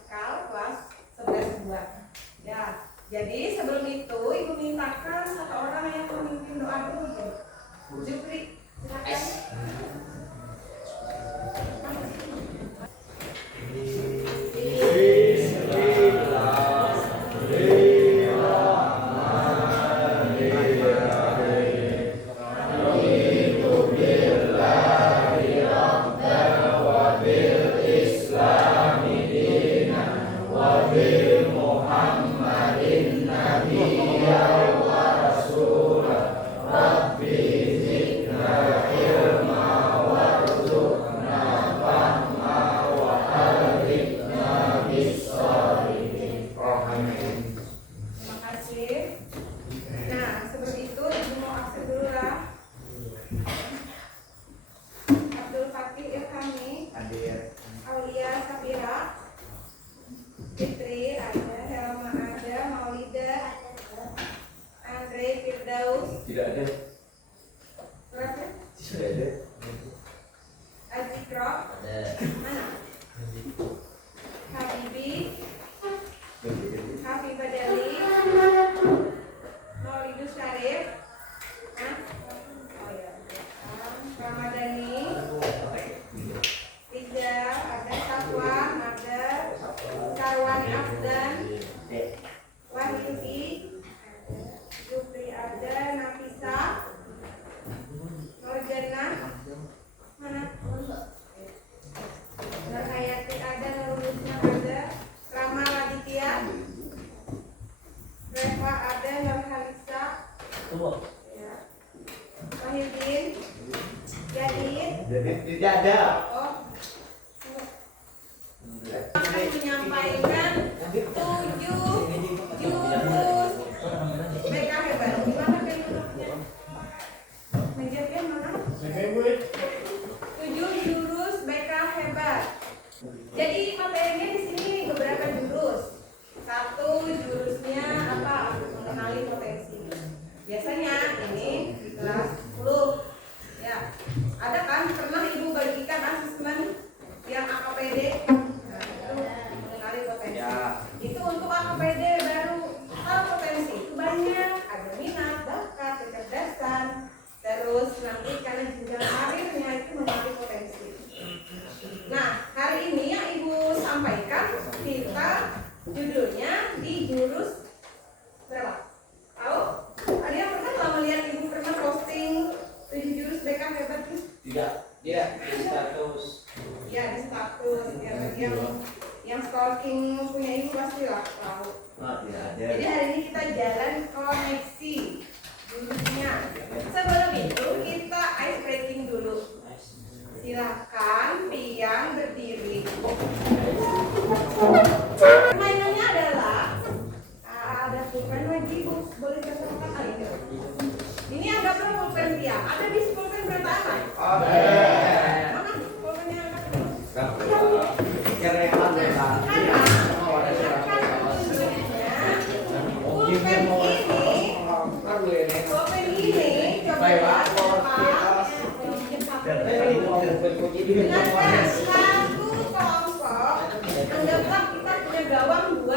klasikal kelas 11 2. Ya, jadi sebelum itu Ibu mintakan satu orang yang memimpin doa dulu. Jupri, silakan. Tidak ada. Berapa? Tidak ada. Azikro? Ada. Mana? Habibi? Habibah Dali? Maulidus Syarif? Hah? Oh ya. Ramadhani? Riza? Ada Safwan? Ada Sarwani Afdan? Wahyudi? Jupri ada, Nafisa, Nurjana, mana? Nur Hayati ada, Nur Rusna ada, Rama Raditya, Reva ada, Nur Halisa, ya. Wahyudin, Jadid, Tidak ada. oh, akan menyampaikan 7 jurus BK hebat. Gimana kayaknya? Menjadikan mana? 7 jurus BK hebat. Jadi materinya di sini beberapa jurus. Satu jurusnya apa? Mengenali potensi. Biasanya ini kelas 10. Ya. Ada kan pernah Ibu bagikan asesmen yang AKPD? Nah, itu mengenali potensi. Ya. Itu untuk AKPD baru. Kalau potensi itu banyak, ada minat, bakat, kecerdasan, terus nanti karena jenjang karirnya itu mengenali potensi. Nah, hari ini yang Ibu sampaikan kita judulnya di jurus berapa? Tahu? Ada yang pernah kalau melihat Ibu pernah posting 7 jurus BK hebat? Tidak. Tidak. Di status. Ya, di status. Ya, bagi yang stalking punya Ibu pasti lah tahu. Tidak ada. Jadi hari ini kita jalan koneksi jurusnya. Sebelum itu kita ice breaking dulu. Silakan Pian berdiri. Permainannya adalah ada pulpen lagi Bu, boleh disertakan aja. Ini anggaplah pulpen Pian. Ada di pulpen berapa anak? Mana pulpennya angkat dulu? Pulpen ini coba lihat dengan satu kelompok. Anggaplah kita punya gawang 2.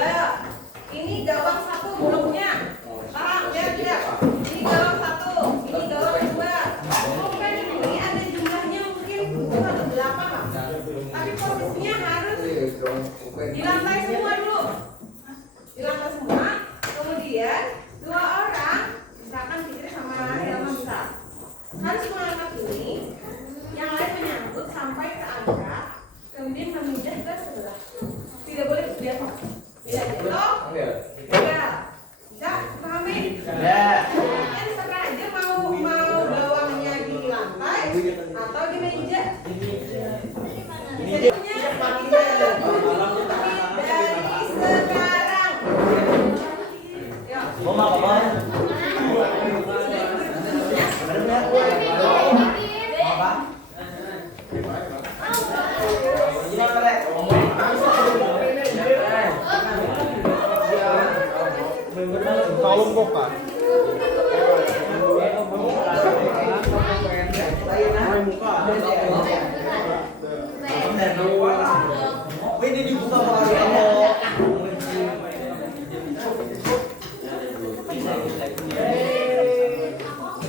Ini gawang 1 bulungnya. Paham? Lihat. Ini gawang 1, ini gawang 2. Pulpen ini ada jumlahnya mungkin 7 atau 8 lah. Tapi posisinya harus di lantai semua dulu. Di lantai semua. Kemudian 2 orang, misalkan Fitri sama Helma bisa, harus mengangkat ini, yang lain menyangkut sampai ke angka, kemudian memijat ke sebelah. Tidak boleh biasa. Tidak jatuh. Ya. Bisa pahami? Kemudian serah aja mau gawangnya di lantai atau di meja. Dari sekarang. Ya. Kalung bukan. Ini dibuka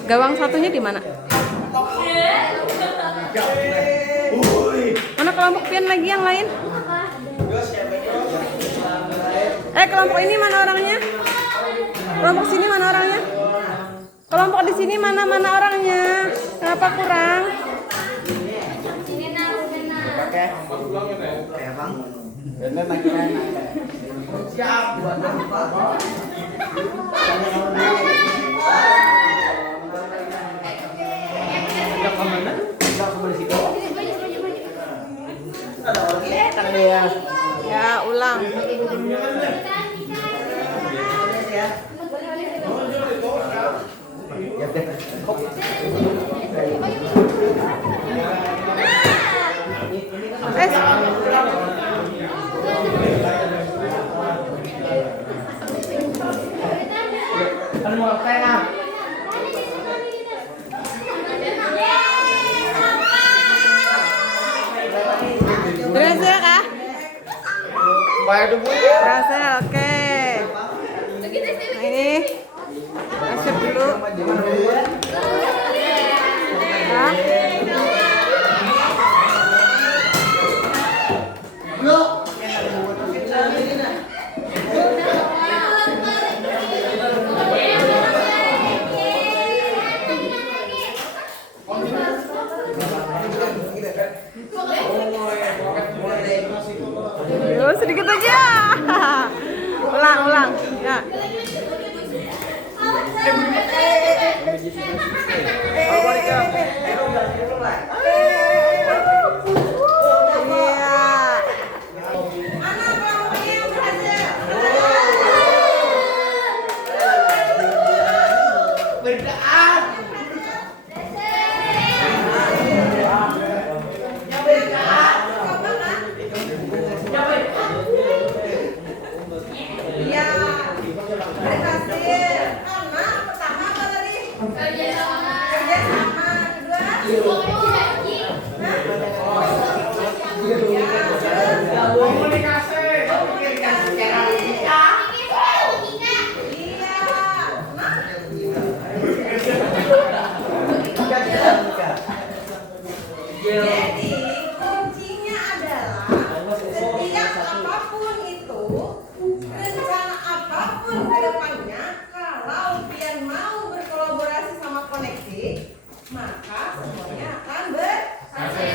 Gawang satunya di mana? Mana kelompok pian lagi yang lain? Kelompok ini mana orangnya? Kelompok sini mana orangnya? Kelompok di sini mana orangnya? Kenapa kurang? Siap buat apa? Ya, ulang. Berhasil kah? Berhasil, oke. Nah, ini masuk dulu. Hah? Sedikit aja. Ulang. Ya. Jadi kuncinya adalah setiap apapun itu, rencana apapun ke depannya, kalau pian mau berkolaborasi sama koneksi, maka semuanya akan berhasil.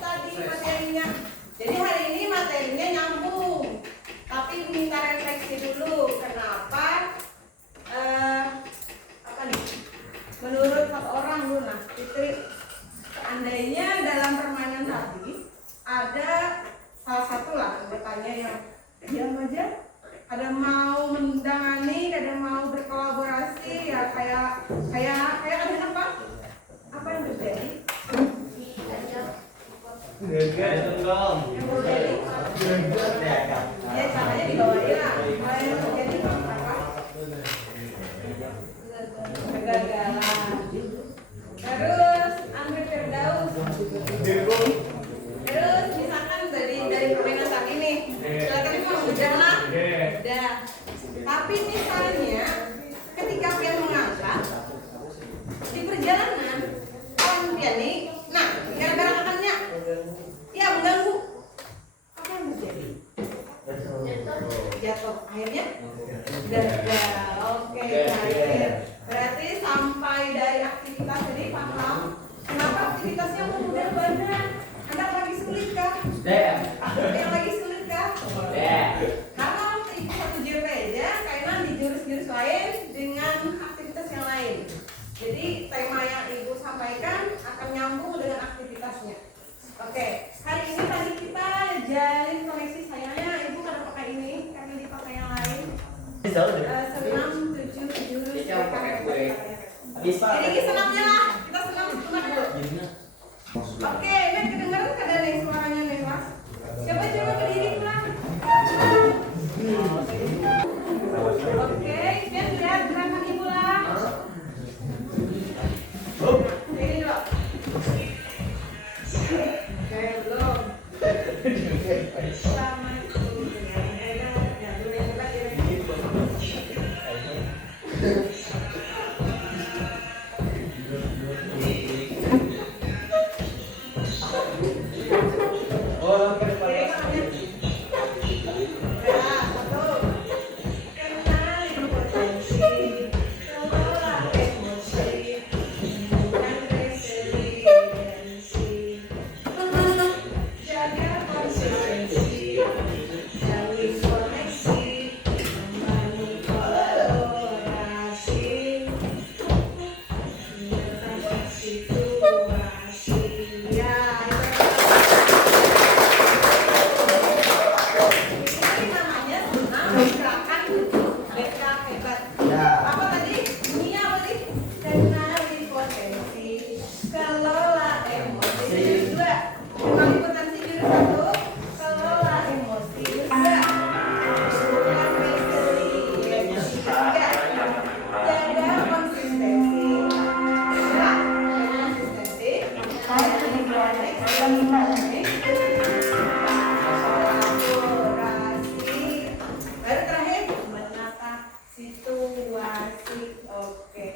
Tadi materinya. Jadi hari ini materinya nyambung, tapi minta refleksi dulu. Kenapa? Apa nih? Menurut satu orang dulu, nah, Fitri. Seandainya dalam permainan tadi ada salah satu lah anggotanya yang diam aja, ada mau mendangani, ada mau berkolaborasi, ya kayak ada apa? Apa yang terjadi? Yang terjadi? Ya caranya dibawain lah. Apa yang terjadi? Apa? Kegagalan. Terus ambil Firdaus. Terus misalkan dari permainan saat ini, silakan mau berjalan. Udah. Tapi misalnya ketika pian mengangkat di perjalanan, kawan pian nih, nah gara-gara angkatnya, ya mengganggu. Apa yang terjadi? Jatuh. Akhirnya gagal. Oke, baik. Berarti sampai dari aktivitas ini paham kenapa aktivitasnya memudah badan. Anda lagi sulit kah? Yang lagi sulit kah? Karena waktu itu satu JP aja kainan di jurus-jurus lain dengan aktivitas yang lain. Jadi tema yang ibu sampaikan akan nyambung dengan aktivitasnya. Oke, hari ini tadi kita jalin koneksi sayangnya ibu kada pakai ini, karena dipakai yang lain. Senam 7 jurus. Jadi senamnya lah, kita senam sebentar dulu. Oke, ini kedengaran kada nih suaranya nih mas. Coba berdiri pulang. Oke, biar lihat gerakan ibu lah. Ini dulu. Oke, belum. gerakan BK hebat. Ya. Apa tadi? Bunyinya apa tadi? Kenali potensi, kelola emosi. Jurus 2. Kenali potensi jurus 1. Kelola emosi. Jurus 2. Masukkan misteri. Jurus 3. Jaga konsistensi. Nah, konsistensi. Baru terakhir menata situasi. Oke.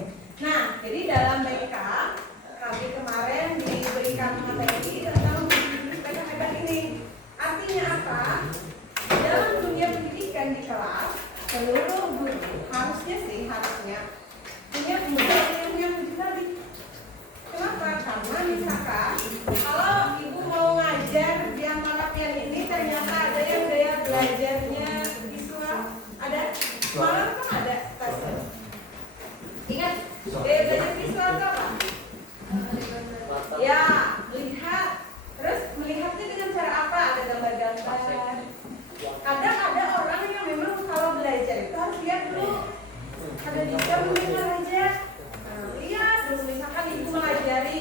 Nah, jadi dalam BK kami kemarin diberikan materi tentang BK hebat ini. Artinya apa? Dalam dunia pendidikan di kelas, seluruh guru harusnya punya tujuan. Kenapa? Karena misalkan kalau ibu mau ngajar di antara pian ini ternyata ada yang gaya belajarnya visual, ada malah kan ada tes. Ingat gaya belajar visual itu apa? Ya, melihat. Terus melihatnya dengan cara apa? Ada gambar-gambar. Kadang ada orang yang memang kalau belajar itu harus lihat dulu. Ada juga mendengar aja. Lihat dulu, misalkan ibu mengajari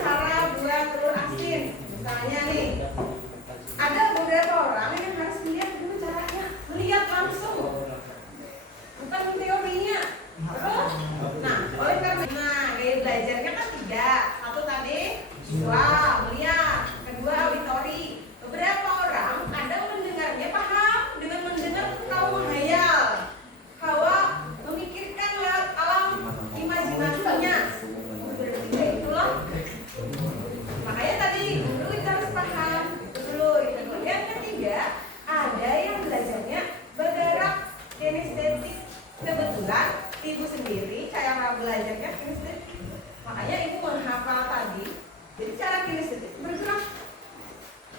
cara buat telur asin, misalnya nih, ada beberapa orang yang harus melihat dulu caranya, melihat langsung, bukan teorinya. Terus, nah, oleh karena gaya belajarnya kan 3. Satu tadi visual, melihat. Kedua auditori. Beberapa orang kadang mendengarnya paham, dengan mendengar tahu menghayal, hawa memikirkan lewat alam imajinasinya. Berarti kayak itulah. Makanya tadi dulu kita harus paham dulu itu. Yang ketiga, ada yang belajarnya bergerak kinestetik. Kebetulan ibu sendiri cara belajarnya kinestetik. Makanya ibu menghafal tadi. Jadi cara kinestetik bergerak.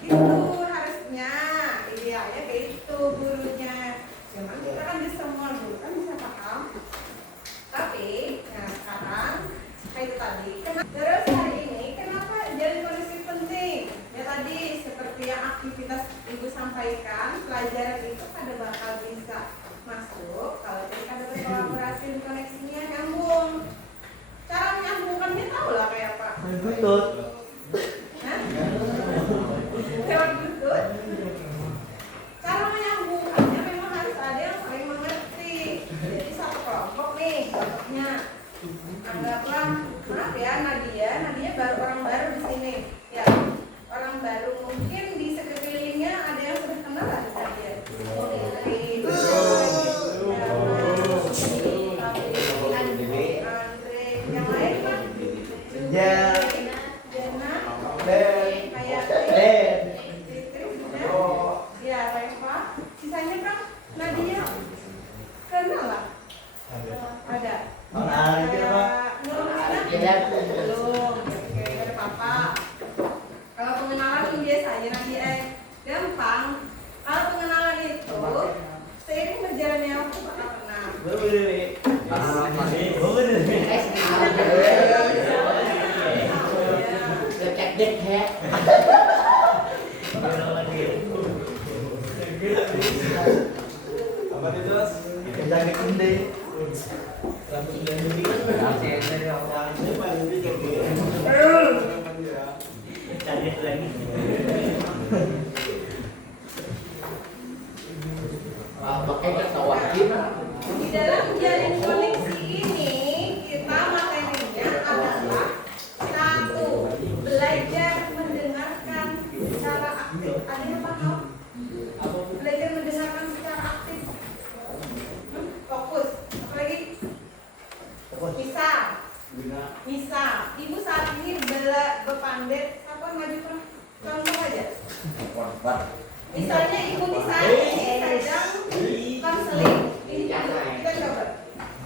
Itu harusnya idealnya kayak itu gurunya. Cuman kita kan bisa semua guru kan bisa paham. Tapi, nah sekarang kayak itu tadi. Terus hari ini kenapa jadi kondisi penting? Ya tadi seperti yang aktivitas ibu sampaikan, pelajaran itu pada bakal bisa masuk kalau kita ada kolaborasi dan koneksinya nyambung. Cara menyambungkannya tahu lah kayak apa? Betul. Hah? Lewat Bluetooth? Cara menyambungkannya memang harus ada yang saling mengerti. Jadi satu kelompok nih, contohnya anggaplah, maaf ya Nadia baru orang baru di sini. Ya, orang baru mungkin di sekelilingnya ada yang sudah kenal lah Nadia. Andre, yang lain kan? Ya. Jana, Ben. kayak ya Reva, sisanya kan Nadia kenal lah. Ada. Belum. Oke, ada papa. Kalau pengenalan biasanya Nadia gampang. Kalau pengenalan itu seiring berjalannya waktu bakal kenal. Cek dek ya. Apa itu, Mas? Jangan dikundi. Pakai ketawa gimana? Di dalam jaring koneksi ini kita materinya adalah 1. Belajar mendengarkan secara aktif. Ada yang paham? Belajar mendengarkan secara aktif. Fokus. Apa lagi? Misal, ibu saat ini berpandai, apa maju kan? Contoh aja. Misalnya ibu di saat ini sedang konseling. Ini kita coba.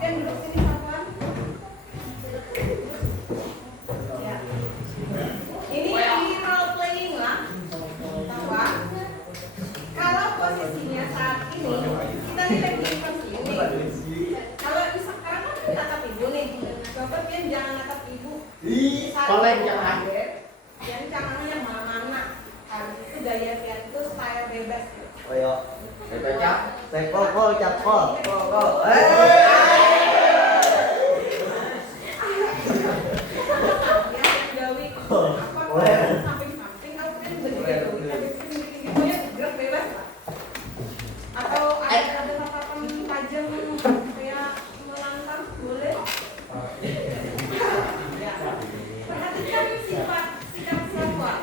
Dan duduk sini satuan. Ya. Ini role playing lah. Tawa. Kalau posisinya saat ini kita ini lagi konseling nih. Kalau sekarang kan kita natap ibu nih. Bapak kan jangan natap ibu. Kalau yang jangan. Yang jangan yang mana-mana. Harus itu gaya lihat itu style bebas. Oh ya. Saya kol cap kol. Atau ada tatapan tajam kayak melantang, boleh? Perhatikan sikap satwa.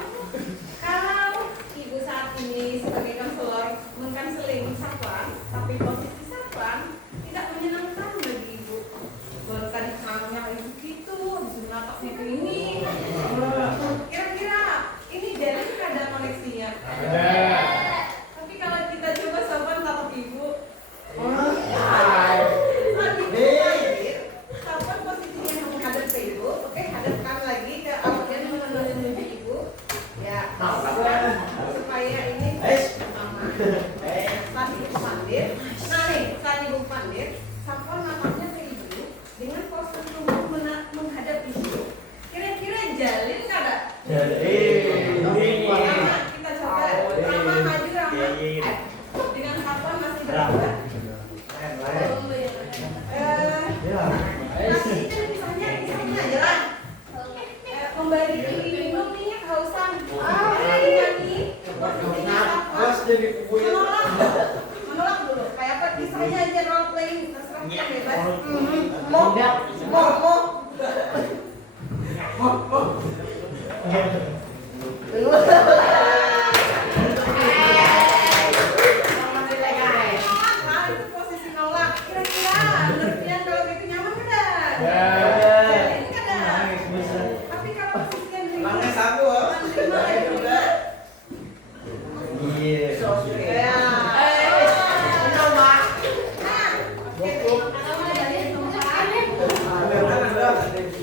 Kalau ibu saat ini sebagai konselor mengkanseling satwa, tapi posisi satwa tidak menyenangkan bagi ibu. Baru tadi kamunya kayak begitu, nataknya ke ini. Kira-kira ini dari ada koneksinya. Tapi kalau kita coba sopan tatap ibu, sopan posisinya menghadap ke ibu. Oke, hadapkan lagi ke bagian menuju ibu. Ya, supaya ini sama. Saat ibu pandir, nah nih, saat ibu pandir, sopan nampaknya ke ibu dengan postur tubuh menghadap ibu. Kira-kira jalin nggak ada? Rama, kita coba. Rama maju, Rama. Dengan kapan masih berapa? Nanti itu misalnya jalan. Memberi minum nih kehausan. Nyanyi. Posisinya apa? Menolak dulu. Kayak apa? Kisahnya aja role playing. Terserah kita bebas. Mau. Nah, itu posisi nolak. Kira-kira Lutfian kalau gitu nyaman nggak? Jalin nggak? Tapi kalau posisinya menerima lagi juga.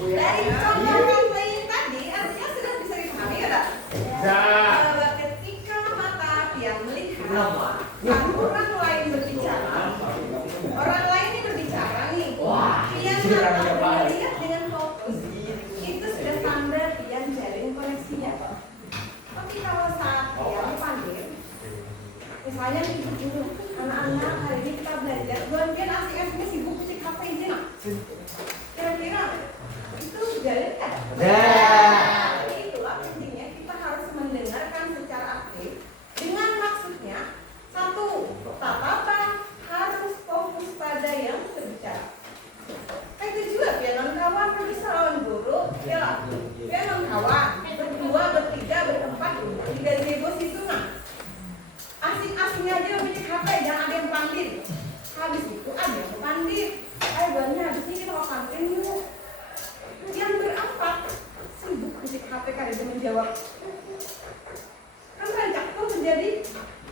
Dari contoh playing tadi artinya sudah bisa dipahami nggak? Ketika mata pian melihat orang lain berbicara, orang lain ini berbicara nih, pian mata melihat dengan fokus, itu sudah tanda pian jalin koneksinya. Tapi kalau saat pian panggil, misalnya ibu anak-anak hari ini kita belajar, bukan pian asik-asiknya sibuk cek HP aja nak. Kira-kira itu jalin kan? Itulah pentingnya kita harus mendengarkan secara aktif dengan maksudnya satu, tatapan harus fokus pada yang berbicara. Itu juga pianon kawan berusaha lawan guru, ya pianon kawan berdua, bertiga, berempat, di gazebo situ nah. Asing-asingnya aja punya HP, jangan ada yang pandir. Habis itu ada yang pandir. Banyak habis ini kita mau pandir yuk. Yang berempat sibuk musik HP kali dia menjawab. Kan rancak tuh terjadi.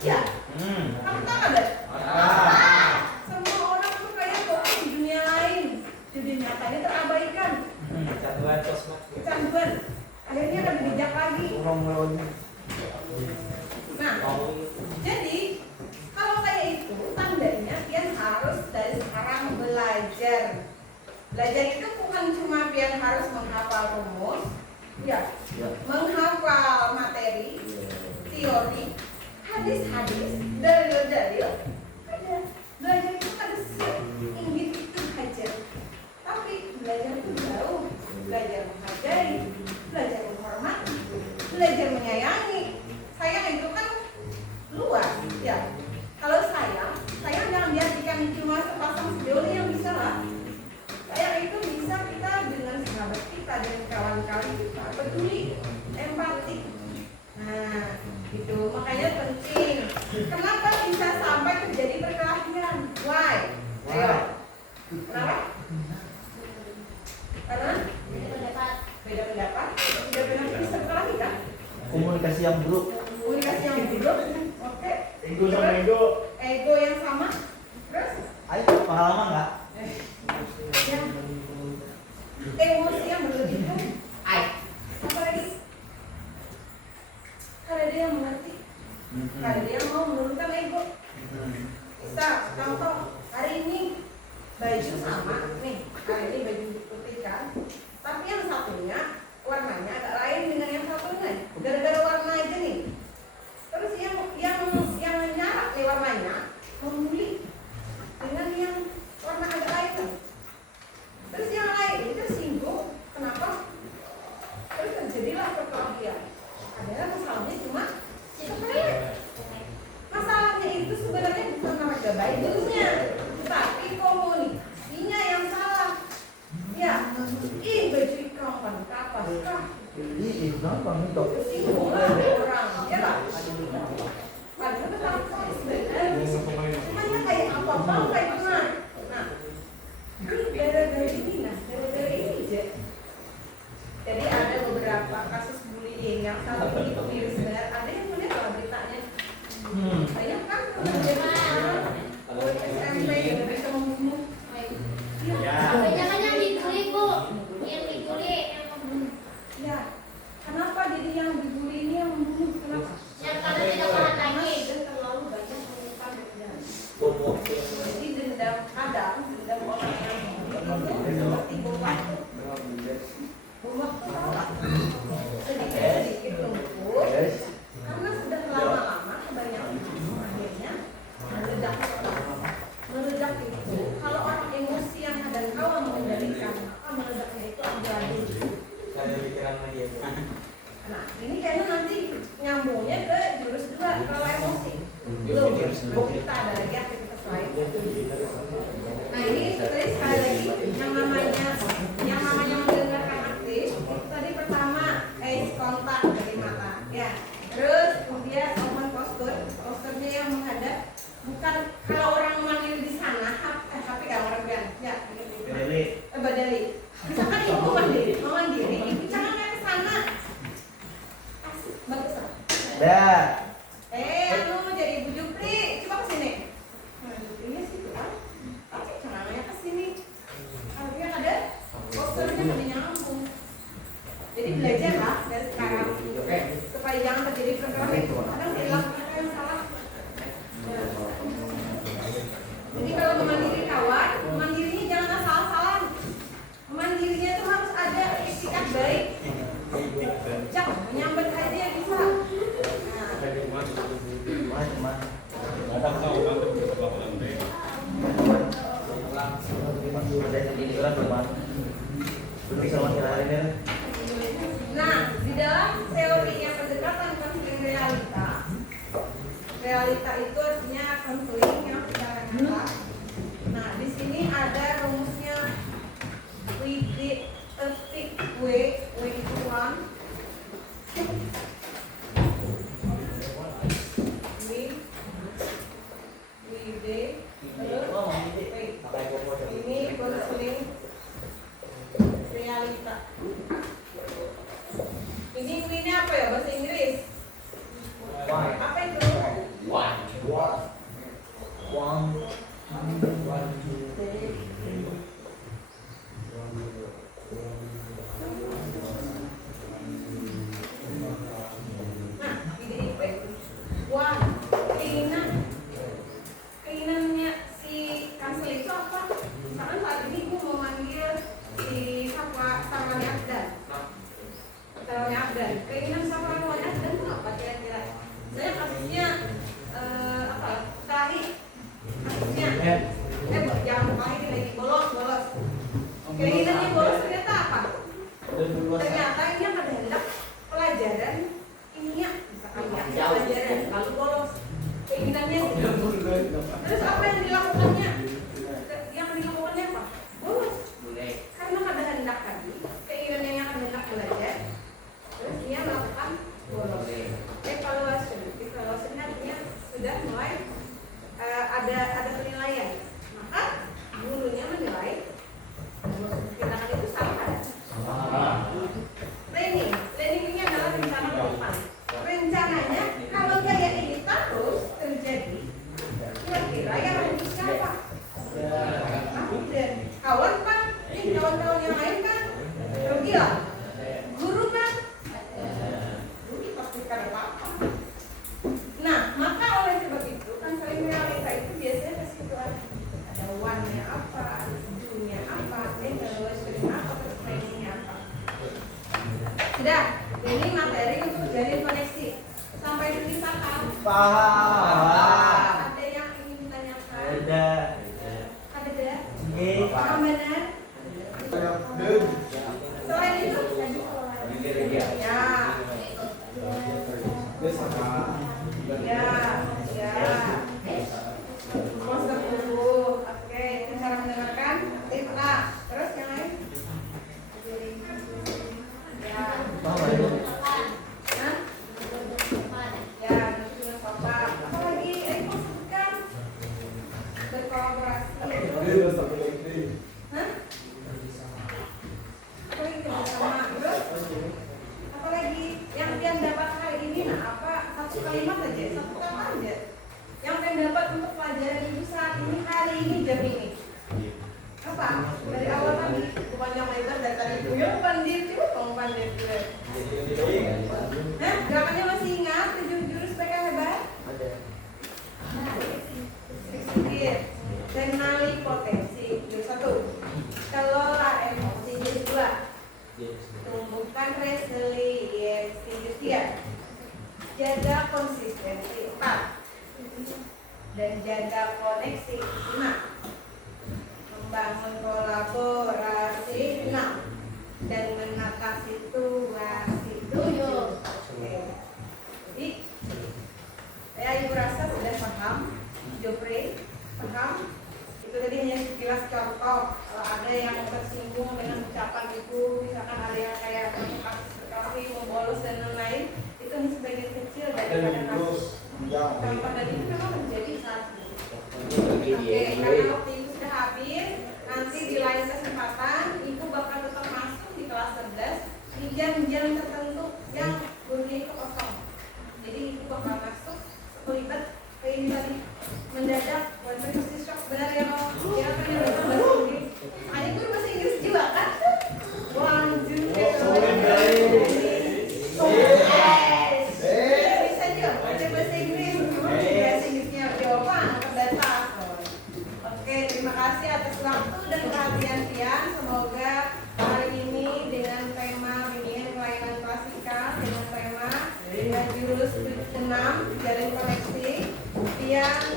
Ya. Fakta ada. Semua orang tuh kayak fokus di dunia lain. Dunia nyatanya terabaikan. Kecanduan. Akhirnya kan bijak lagi. Nah, jadi kalau kayak itu tandanya pian harus dari sekarang belajar. Belajar itu bukan cuma pian harus menghafal rumus, ya, menghafal materi, teori, hadis-hadis, dalil-dalil. Ada belajar itu ada seinggit itu aja. Tapi belajar itu jauh. Belajar menghargai, belajar menghormati, belajar menyayangi. Sayang itu kan luas, ya. Kalau sayang jangan diartikan cuma sepasang sejoli yang bisa lah. Sayang itu bisa kita dengan sahabat kita, dengan kawan-kawan kita, peduli, empati. Nah, itu makanya penting. Kenapa bisa sampai terjadi perkelahian? Why? Ayo. Kenapa? Karena beda pendapat bisa berkelahi kan? Komunikasi yang buruk. Oke. Ego sama ego. Ego yang sama. Terus? Ayo pengalaman nggak? Ya. Emosi yang berlebihan. Apa lagi? Karena dia yang mengerti. Karena dia mau menurunkan ego. Bisa contoh hari ini baju sama nih. Hari ini baju putih kan. Tapi yang satunya warnanya agak lain dengan yang satunya. Gara-gara warna aja nih. Terus yang nyarak nih warnanya membuli dengan yang warna agak lain. Terus yang lain itu tersinggung. Kenapa? Terus terjadilah perkelahian. Padahal masalahnya cuma sepele. Masalahnya itu sebenarnya bukan harga baik dulunya, tapi komunikasinya yang salah. Ya, baju kapan kapas kah? Ih, gampang itu. Tersinggung lah orang, ya lah. Padahal itu sama sebenarnya. Hanya kayak apa-apa kayak gimana? Nah, gara-gara ini aja. Jadi ada beberapa kasus bullying yang saat ini pemirsa sebenarnya ada yang melihat lah beritanya. Banyak kan SMP yang bisa membunuh. Kebanyakan yang dibully, Bu. Yang dibully yang membunuh. Ya, kenapa jadi yang dibully ini yang membunuh? Kenapa? Yang karena tidak tahan Karena lagi. sudah terlalu banyak menyimpan dendam. Jadi dendam kadang dendam orang yang membuli itu seperti bom waktu. Bom waktu tahu nggak? Sedikit-sedikit tumpul. Karena sudah lama-lama kebanyakan akhirnya meledak itu. Kalau orang emosi yang kadang kala mengendalikan, maka meledaknya itu abu-abu. Nah, ini kayaknya nanti nyambungnya ke jurus 2 kalau emosi. Belum, kita ada lagi aktivitas lain. Nah, ini tadi sekali lagi yang namanya mendengarkan aktif. Itu tadi pertama eye kontak dari mata, ya. Terus kemudian open posturnya yang menghadap. Bukan kalau orang mandiri di sana, tapi kalau orang bilang, ya, badali. Misalkan ibu mandiri, ibu jangan lihat ke sana. Bagus. Dah. Anu jadi ibu Jupri, coba ke sini. Nah, Juprinya situ kan. Tapi jangan lihat ke sini. Artinya ada posturnya ada nyambung. Jadi belajarlah dari sekarang supaya jangan terjadi perkelahian. Kadang dilakukan yang salah. Jadi kalau memandiri kawan, memandirinya jangan asal-asalan. Memandirinya itu harus ada etikat baik. Jangan menyambat aja bisa. Nah, di dalam teorinya pendekatan konseling realita itu artinya konseling yang secara nyata. Nah, di sini ada rumusnya with a stick way itu 1. Ini konseling realita. Ini apa ya bahasa Inggris? Apa itu? Nah, ini keinginannya si kanseling itu apa? Misalkan saat ini gue mau manggil si Sarwani Abdan. Keinginan Sarwani Abdan itu apa kira-kira? Saya kasusnya Tahi. Kasusnya jangan Tahi lagi bolos. Keinginannya bolos ternyata apa? Ternyata dia hendak pelajaran kimia, misalkan ya, pelajaran lalu bolos. Keinginannya terus apa yang dilakukannya? Yang dilakukannya apa? Bolos. Karena ada hendak tadi, keinginannya yang hendak belajar, terus dia melakukan bolos. Evaluasi artinya sudah mulai ada penilaian. Maka gurunya menilai tindakan itu salah. Planning ini adalah rencana ke depan. Rencananya kalau gaya ini terus terjadi, kira-kira yang rugi siapa? Kawan kan, kawan-kawan yang lain kan rugi lah. Guru kan rugi pasti karena apa? Nah, maka oleh sebab itu konseling realita itu biasanya ke situ ada one-nya apa, do-nya apa, evaluation apa, terus planning-nya apa. Sudah, ini materi untuk jalin koneksi. Sampai di sana. Paham. Ada yang ingin ditanya Hah? Apa lagi sama? Terus apa lagi yang Pian dapat hari ini? Nah, apa satu kalimat aja, satu kata aja. Yang Pian dapat untuk pelajaran ibu saat ini hari ini jam ini. Apa? Dari awal tadi bukan yang lebar dari tadi itu ya bukan dia coba kamu pandai juga. Nah, gerakannya masih ingat 7 jurus PK hebat? Pikir dan kenali potensi. Jurus 1. Kelola emosi. Jurus 2. Tumbuhkan resiliensi. Jurus 3. Jaga konsistensi. 4. Dan jaga koneksi. 5. Membangun kolaborasi. 6. Dan menata situasi. 7. Jadi saya ibu rasa sudah paham. Jopre paham? Itu tadi hanya sekilas contoh. Kalau ada yang tersinggung dengan ucapan itu, misalkan ada yang kayak kafe membolos dan lain-lain, itu hanya sebagian kecil dari kasus. Contoh dan itu memang terjadi saat ini. Oke, karena waktu itu sudah habis, nanti di lain kesempatan ibu bakal tetap masuk di kelas 11 di jam-jam tertentu yang gurunya itu kosong. Jadi ibu bakal masuk terlibat kayak ini tadi mendadak one person shock, benar ya kalau kira kan yang datang bahasa Inggris adik guru bahasa Inggris juga kan one two bisa juga baca bahasa Inggris bahasa Inggrisnya jawaban atau data. Oke, terima kasih atas waktu dan perhatian Pian. Semoga hari ini dengan tema bimbingan kelainan klasikal dengan tema jurus 6 jalin koneksi Pian